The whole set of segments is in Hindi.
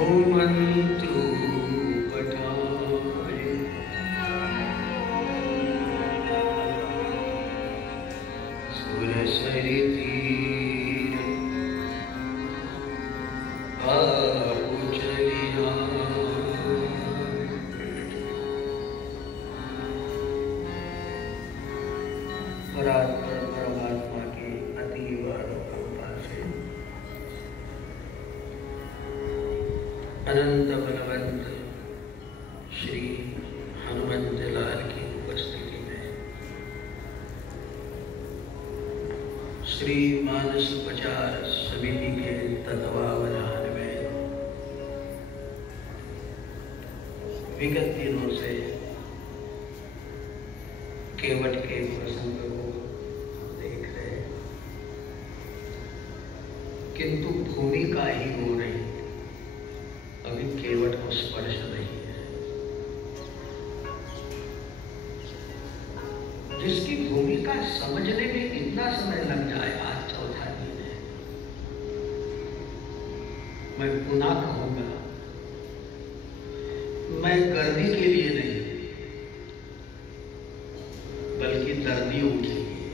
घूमंतु पटाए सुरसरि तीर आपु चलिया। परमात्मा के अतीव अनुकंपा से अनंत बलवंत श्री हनुमंत लाल की उपस्थिति में श्री मानस उपचार समिति के तत्वावधान में विगत दिनों से केवट के प्रसंग को देख रहे, किंतु भूमिका ही हो रही, अभी केवट को स्पर्श नहीं है। जिसकी भूमिका समझने में इतना समय लग जाए, आज चौथा दिन है, मैं पुनः कहूंगा, मैं गर्दी के लिए नहीं बल्कि दर्दियों के लिए।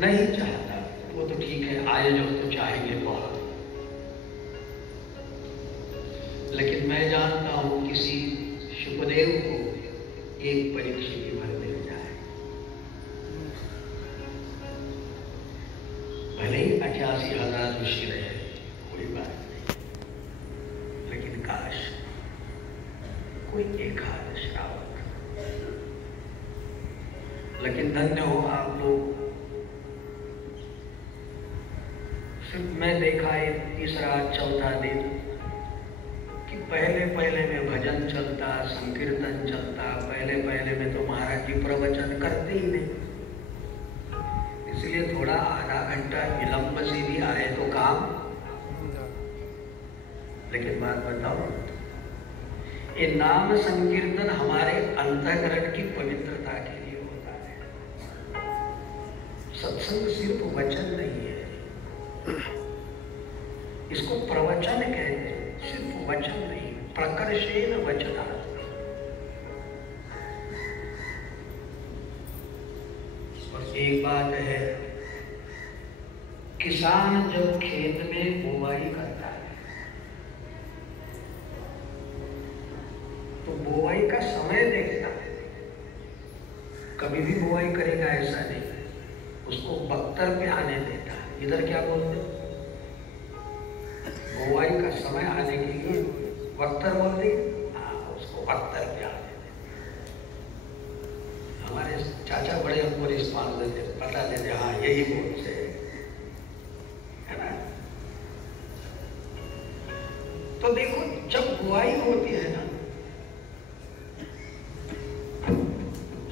नहीं चाहता वो तो ठीक है, आए जो तो चाहेंगे बहुत, लेकिन मैं जानता हूं किसी शुकदेव को एक परीक्षा की भर मिल जाए, भले ही 88,000 ऋषि रहे, कोई बात नहीं, लेकिन काश कोई एक हाथ श्रावक। लेकिन धन्य हो आप लोग। सिर्फ मैं देखा है तीसरा चौथा दिन कि पहले में भजन चलता, संकीर्तन चलता, पहले में तो महाराज जी प्रवचन करते ही नहीं, इसलिए थोड़ा आधा घंटा विलंब से भी आए तो काम। लेकिन बात बताओ, ये नाम संकीर्तन हमारे अंतःकरण की पवित्रता के लिए होता है। सत्संग सिर्फ वचन नहीं है, इसको प्रवचन कहते हैं, सिर्फ वचन नहीं, प्रकर्षेण वचना। और एक बात है, किसान जब खेत में बुवाई करता है तो बुवाई का समय देखता है, कभी भी बुवाई करेगा ऐसा नहीं, उसको बख्तर पे आने देता है। इधर क्या बोलते, बुवाई का समय आने के लिए बख्तर बोलते, उसको बख्तर पे आने देते। हमारे चाचा बड़े हमको रिस्पॉन्स देते, बता देते, हाँ यही बोल से है ना। तो देखो, जब बुआई होती है ना,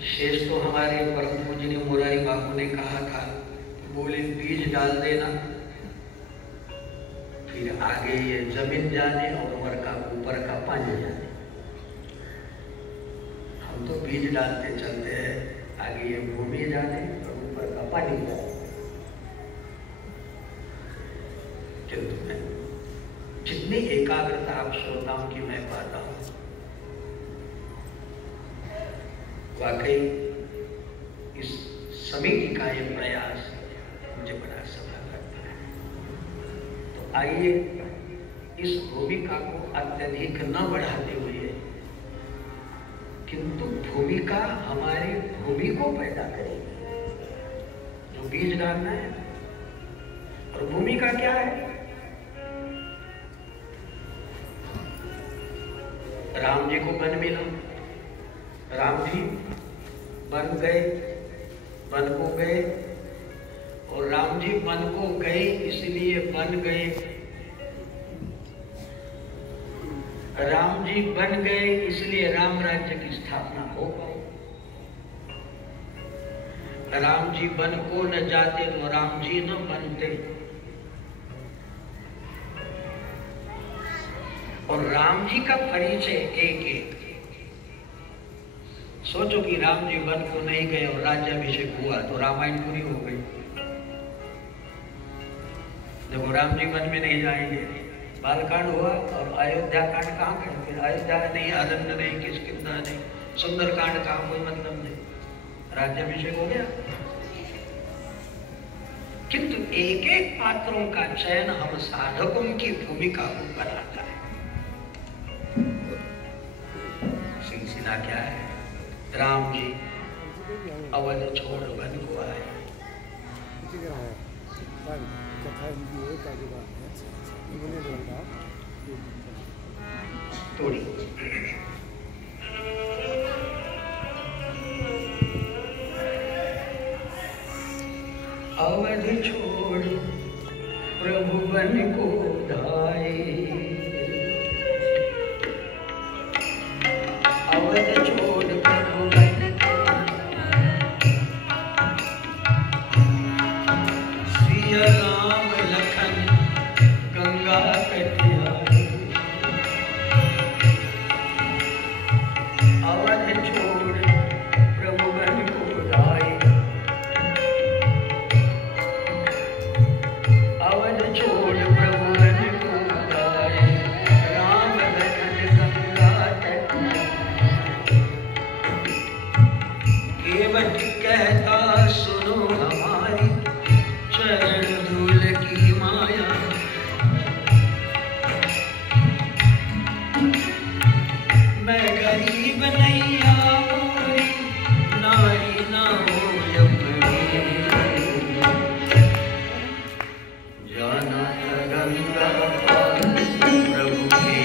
शेष तो हमारे परम पूजनीय मुरारी बाबू ने कहा था, बोले बीज डाल देना, फिर आगे ये जमीन जाने और ऊपर का पानी जाने। हम तो बीज डालते चलते हैं, आगे ये भूमि जाने और ऊपर का पानी जाने। किंतु मैं जितनी एकाग्रता आप श्रोताओं की मैं पाता हूं, वाकई इस समिति का ये प्रयास मुझे बड़ा सफल लगता है। तो आइए इस भूमिका को अत्यधिक न बढ़ाते हुए, किंतु भूमिका हमारी भूमि को पैदा करेगी, जो बीज डालना है। और भूमिका क्या है? राम जी को वन मिला, राम जी वन गए, वन को गए, और राम जी वन को गए इसलिए वन गए। राम जी बन गए इसलिए राम राज्य की स्थापना हो गई। राम जी वन को न जाते तो राम जी न बनते। और राम जी का परिचय एक एक। सोचो कि राम जी वन को नहीं गए और राज्याभिषेक हुआ तो रामायण पूरी हो गई। देखो राम जी वन में नहीं जाएंगे, बालकांड हुआ और अयोध्या कांड कहाँ गए? फिर अयोध्या नहीं, अरण्य नहीं, किष्किंधा नहीं, सुंदर कांड का कोई मतलब नहीं, राज्याभिषेक हो गया। किंतु एक एक पात्रों का चयन हम साधकों की भूमिका को बनाता है। सिलसिला क्या है? राम जी अवध छोड़ वन को आए। थोड़ी अवध छोड़ प्रभु बन को धाए, अवध छोड़ प्रभु बन को, सिया राम लखन गंगा कटियाए, अवध छोड़ प्रभु बन को धाए, अवध छोड़ प्रभु बन को धाए, राम लखन गंगा तटिया, केवट कहता सुनो हमारी चरण धूल की माया, मैं गरीब नहीं आऊंगी नारी ना हो अपनी, जाना था गंगा पार प्रभु के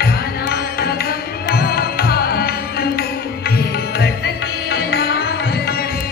जाना था गंगा पार प्रभु के वट की नाव चढ़े।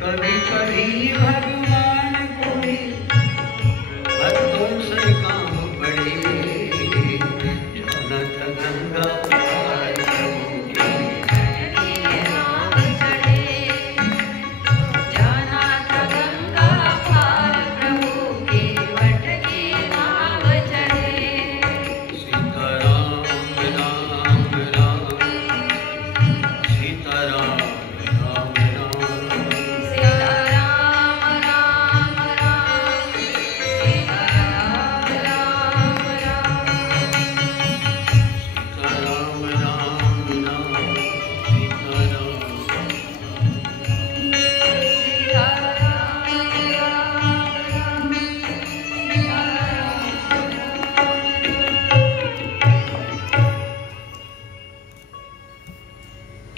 कभी कभी भगवान को भी भक्तों से काम पड़े, जाना था गंगा पार प्रभु के नाव चढ़े, जाना था गंगा पार प्रभु के वट की नाव चढ़े। सीताराम राम राम, सीताराम राम राम, सीता राम राम राम, सीता राम राम राम, सीताराम राम राम, सीताराम सीता राम राम राम, सीता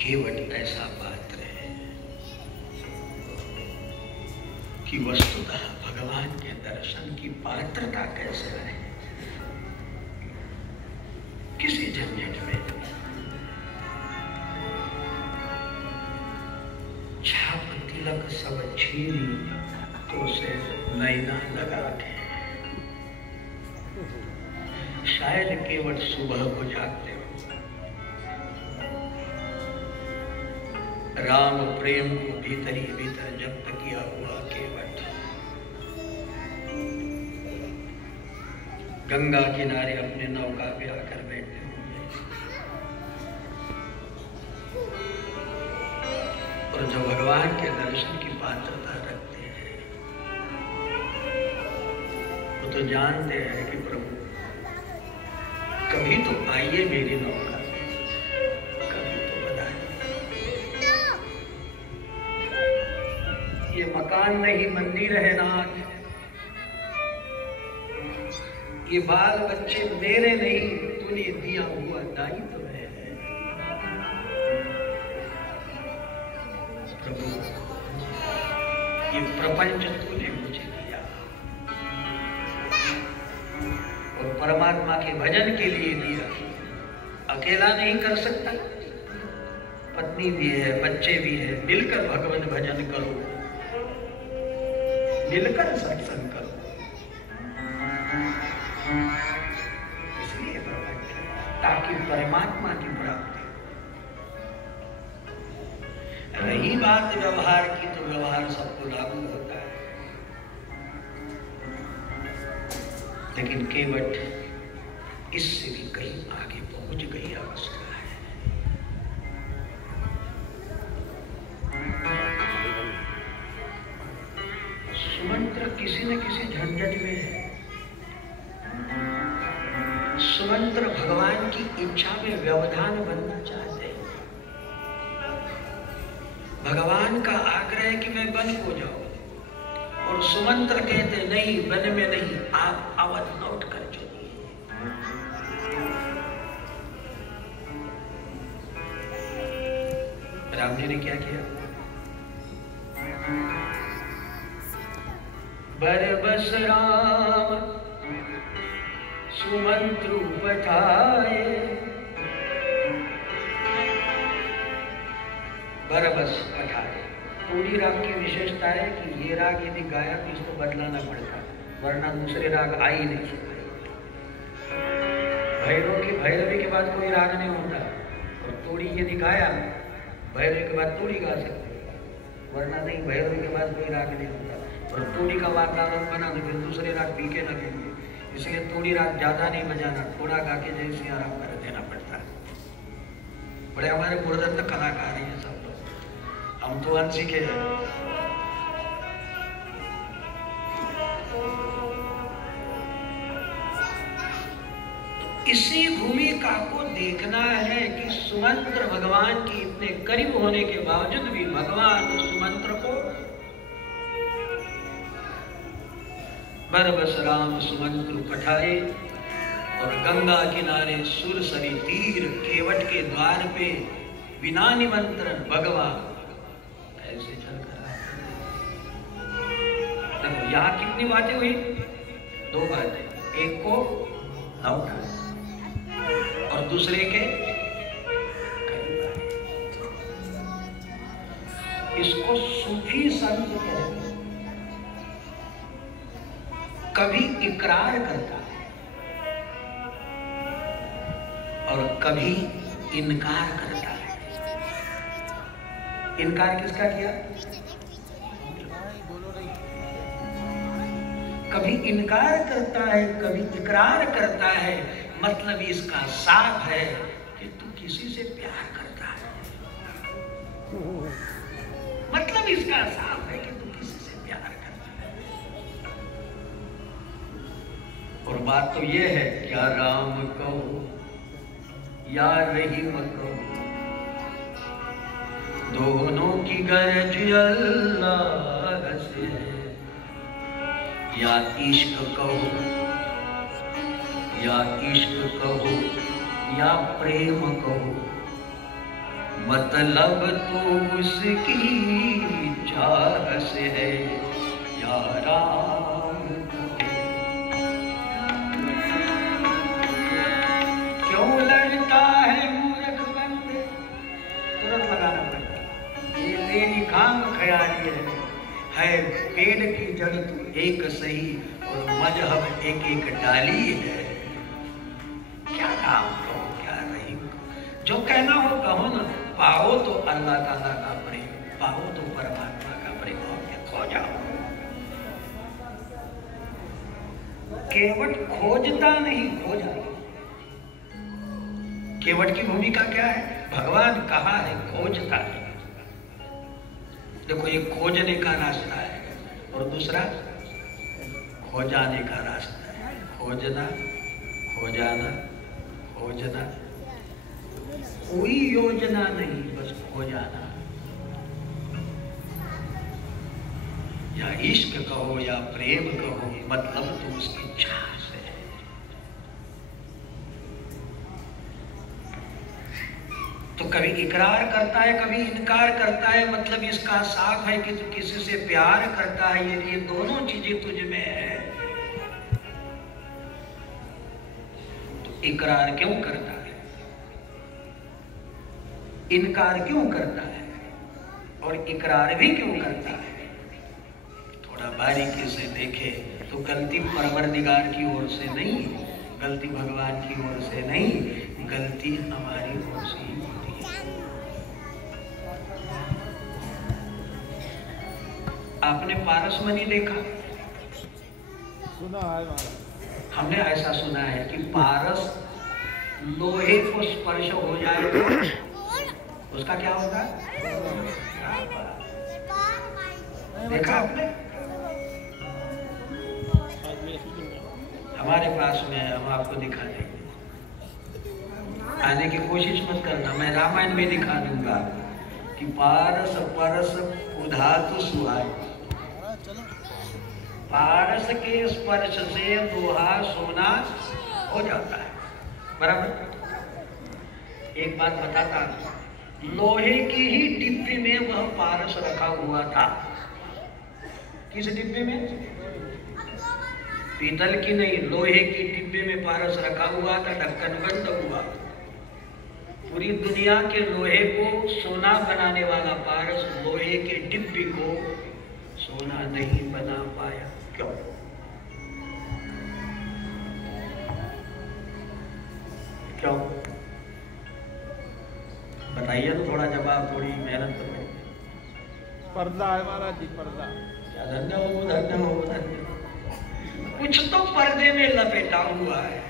केवट ऐसा पात्र है कि वस्तुतः भगवान के दर्शन की पात्रता कैसे रहे, किसी झंझट में नहीं। छाप तिलक सब छीनी तो से नैना लगा के, शायद केवट सुबह को जागते हो, राम प्रेम को भीतर ही भीतर जब्त किया हुआ केवट गंगा किनारे अपने नौका पे आकर बैठे होंगे, और जो भगवान के दर्शन की पात्रता रखते हैं वो तो जानते हैं कि प्रभु कभी तो आइए मेरी नौका में, कभी तो बताइए। ये मकान नहीं मंदिर है नाथ, ये बाल बच्चे मेरे नहीं, तूने दिया हुआ दायित्व है। प्रभु ये प्रपंच तूने मुझे दिया और परमात्मा के भजन के लिए दिया, अकेला नहीं कर सकता, पत्नी भी है, बच्चे भी है, मिलकर भगवान भजन करो, मिलकर सत्संग करो। ताकि परमात्मा की प्राप्ति। रही बात व्यवहार की, तो व्यवहार सबको लागू होता है, लेकिन केवट इससे भी कहीं आगे पहुंच गई अवस्था है। सुमंत्र किसी न किसी झंझट में है। सुमंत्र भगवान की इच्छा में व्यवधान बनना चाहते हैं। भगवान का आग्रह है कि मैं वन को जाऊं, और सुमंत्र कहते नहीं, वन में नहीं, आप अवध लौट कर चलिए। राम जी ने क्या किया? बरबस राम सुमंत्रु पठाए। बरबस पठाए। तोड़ी राग की विशेषता है कि ये राग यदि गाया तो इसको बदलाना पड़ता, वरना दूसरे राग आ ही नहीं सकते। भैरव की भैरवी के बाद कोई राग नहीं होता, और तोड़ी यदि गाया भैरवी के बाद तोड़ी गा सकते, वरना नहीं, भैरवी के बाद कोई राग नहीं होता। और तोड़ी का वातावरण बना तो फिर दूसरे राग पीके लगेंगे, इसलिए तोड़ी राग ज्यादा नहीं बजाना, थोड़ा गा के जैसे आराम कर देना पड़ता है। बड़े हमारे गुरुदत्त कलाकार हैं सब लोग, हम तो अनसीखे हैं। इसी भूमिका को देखना है कि सुमंत्र भगवान के इतने करीब होने के बावजूद भी भगवान सुमंत्र को बरबस राम सुमंत्र पठाए, और गंगा किनारे सुरसरी तीर केवट के द्वार पे बिना निमंत्रण भगवान ऐसे चल कर देखो। यहां कितनी बातें हुई? 2 बातें, एक को लौटा और दूसरे के करीब आए। इसको सूफी संत कहते हैं। कभी इकरार करता है और कभी इनकार करता है। इनकार किसका किया? कभी इनकार करता है, कभी इकरार करता है। मतलब इसका साफ है कि तू किसी से प्यार करता है। मतलब इसका साफ है कि तू किसी से प्यार करता है। और बात तो ये है, क्या राम कहो या रहीम कहो, दोनों की गरज अल्लाह से है। या इश्क कहो या इश्क कहो या प्रेम कहो, मतलब तो उसकी चाह से है। या राम क्यों लड़ता है मूर्ख बंदे, तुरंत लगाना पड़ता। ये तेरी खाम ख्याली है पेड़ की जड़ तू एक सही, और मजहब एक एक डाली है। क्या काम कहो क्या रही, जो कहना हो कहो ना। पाओ तो अल्लाह ताला का प्रेम, पाओ तो परमात्मा का प्रेम, और खो जाओ। केवट खोजता नहीं, खो जाए। केवट की भूमिका क्या है? भगवान कहा है खोजता है। देखो, एक खोजने का रास्ता है और दूसरा खो जाने का रास्ता है। खोजना, खो जाना, खोजना, कोई योजना नहीं, बस खो जाना। या इश्क कहो या प्रेम कहो, मतलब तो उसकी चाह से है। तो कभी इकरार करता है, कभी इनकार करता है। मतलब इसका साफ है कि तू किसी से प्यार करता है। ये दोनों चीजें तुझ में है, तो इकरार क्यों करता है, इनकार क्यों करता है, और इकरार भी क्यों करता है? थोड़ा बारीकी से देखे तो गलती परवरदिगार की ओर से नहीं, गलती भगवान की ओर से नहीं, गलती हमारी ओर से ही होती है। आपने पारसमणि देखा? सुना है महाराज। हमने ऐसा सुना है कि पारस लोहे को स्पर्श हो जाए तो उसका क्या होगा? देखा आपने? हमारे पास में है, हम आपको दिखा देंगे। आने की कोशिश मत करना, मैं रामायण में दिखा दूंगा कि पारस परस उधातु सुहाय। पारस के स्पर्श से लोहा सोना हो जाता है, बराबर। एक बात बताता हूं, लोहे की ही डिब्बे में वह पारस रखा हुआ था। किस डिब्बे में? पीतल की नहीं, लोहे की डिब्बे में पारस रखा हुआ था, ढक्कन बंद हुआ। पूरी दुनिया के लोहे को सोना बनाने वाला पारस लोहे के डिब्बे को सोना नहीं बना पाया। क्यों? क्यों बताइए तो, थोड़ा जवाब, थोड़ी मेहनत करो। पर्दा है महाराज जी, पर्दा। क्या धन्य हो, धन्य हो, धन्य। कुछ तो पर्दे में लपेटा हुआ है।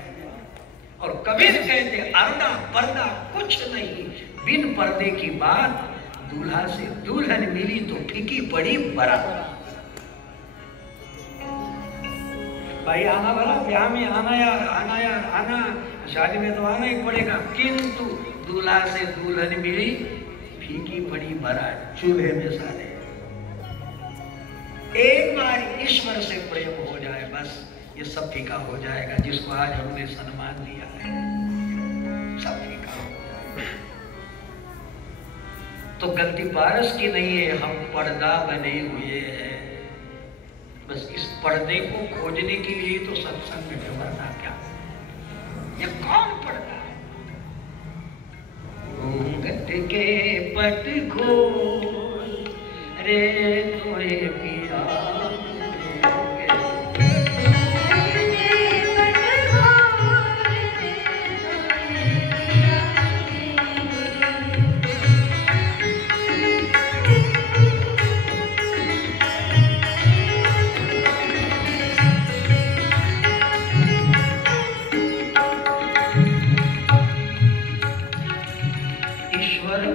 और कबीर कहते अर्दा पर्दा कुछ नहीं, बिन पर्दे की बात दूल्हा से दुल्हन मिली तो फीकी पड़ी बारात। भाई आना वाला, ब्याह में आना यार, आना यार, आना, शादी में तो आना ही पड़ेगा, किंतु दूल्हा से दुल्हन मिली फीकी पड़ी बारात। चूल्हे में सारे एक बार ईश्वर से प्रेम हो जाए, बस ये सब फीका हो जाएगा। जिसको आज हमने सम्मान दिया है, सब फीका हो जाएगा। तो गलती पारस की नहीं है, हम पर्दा बने हुए हैं। बस इस पर्दे को खोजने के लिए तो सत्संग में वरना क्या, ये कौन पर्दा है? घूंघट के पट खोल रे तोए पिया,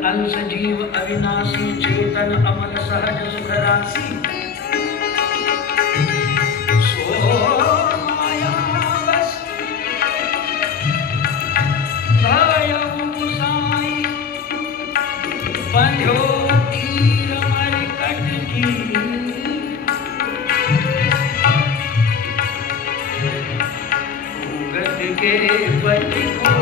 अंश जीव अविनाशी चेतन अमल सहज सुखराशि, सो माया बस भयउ गुसाई, बंध्यो तीर मरकट की, उगत के पति को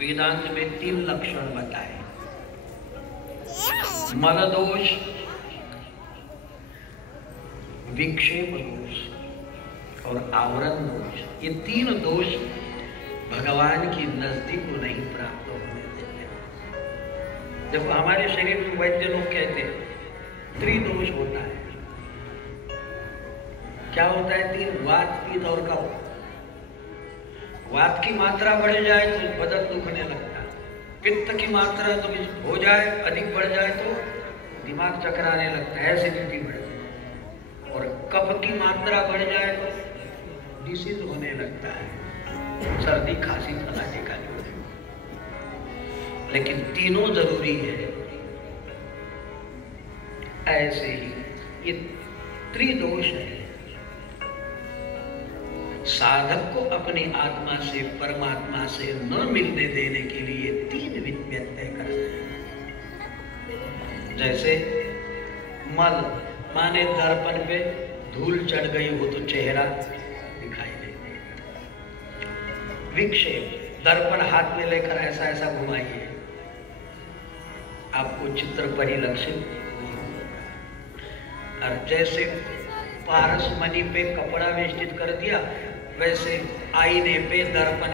वेदांत में 3 लक्षण बताए। मल दोष, विक्षेप दोष और आवरण दोष। ये 3 दोष भगवान की नजदीक को नहीं प्राप्त होने देते। देखो हमारे शरीर में वैद्य लोग कहते हैं त्रिदोष होता है। क्या होता है? 3, वात पित्त और कफ। वात की मात्रा बढ़ जाए तो बदन दुखने लगता है, पित्त की मात्रा तो हो जाए, अधिक बढ़ जाए तो दिमाग चकराने लगता है, एसिडिटी बढ़ जाए, और कफ की मात्रा बढ़ जाए तो डिसीज होने लगता है, सर्दी खांसी फलाने का जो है। लेकिन तीनों जरूरी है। ऐसे ही ये त्रिदोष है। साधक को अपनी आत्मा से, परमात्मा से न मिलने देने के लिए 3 व्यत्यय करते हैं। जैसे मल, माने दर्पण पे धूल चढ़ गई हो तो चेहरा दिखाई देता है। विक्षेप, दर्पण हाथ में लेकर ऐसा ऐसा घुमाइए, आपको चित्र परिलक्षित नहीं होगा। और जैसे पारस मणि पे कपड़ा वेष्टित कर दिया, वैसे आईने पे दर्पण